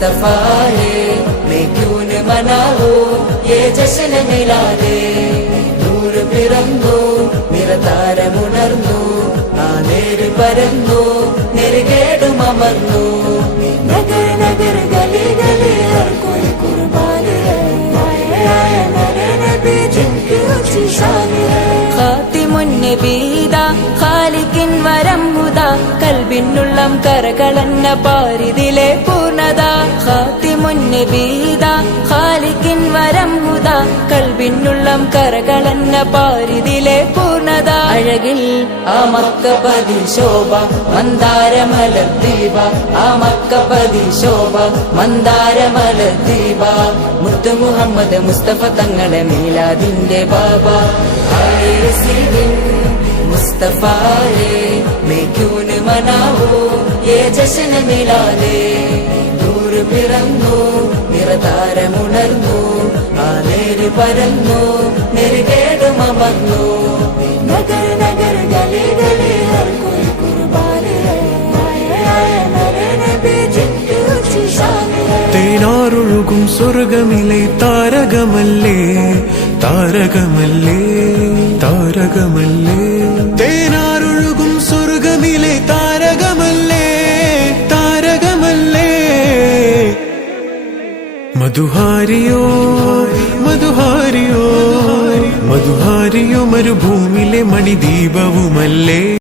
मुस्तफा है मैं क्यों न मनाऊं ये जश्न मिलादे നൂർ പിറന്നു നിറതാരമുണർന്നു ആ നേര് പരന്നു നെരുകേടുമർന്നു നഗർ നഗർ ഗലി ഗലി ഹർ കോയി കുർബാനി ഹൈ ആയ മേരെ നബി ജിൻകി ഊंची शान है ഖാതിമുൻ നബീദാ ഖാലിഖിൻ വരം ഹുദാ കൽബിനുള്ളം കരകളന്ന പാരിതിലെ പൂർണ്ണത ഖാതിമുൻ നബീദാ ഖാലിഖിൻ വരം ഹുദാ കൽബിനുള്ളം കരകളന്ന പാരിതിലെ പൂർണ്ണത അഴകിൽ ആ മക്കപതി ശോഭ മന്ദാരമലർ ദീപ ആ മക്കപതി ശോഭ മന്ദാരമലർ ദീപ മുത്തു മുഹമ്മദ് മുസ്തഫ തങ്ങളെ മീലാദിന്റെ ബാബ मुस्तफा है मैं क्यों न मनाऊं ये जश्न मिलादे നൂർ പിറന്നു നിറതാരമുണർന്നു ആ നേര് പരന്നു നെരുകേടുമർന്നു നഗർ നഗർ ഗലി ഗലി ഹർ കോയി കുർബാനി ഹൈ ആയ മേരെ നബി ജിൻകി ഊंची शान है തേനാറൊഴുകും സ്വർഗമിലെ താരകമല്ലേ താരകമല്ലേ താരകമല്ലേ തേനാറൊഴുകും സ്വർഗമിലെ താരകമല്ലേ താരകമല്ലേ മധുഹാരിയോ മധുഹാരിയോ മധുഹാരിയോ മരുഭൂമിലെ മണിദീപവുമല്ലേ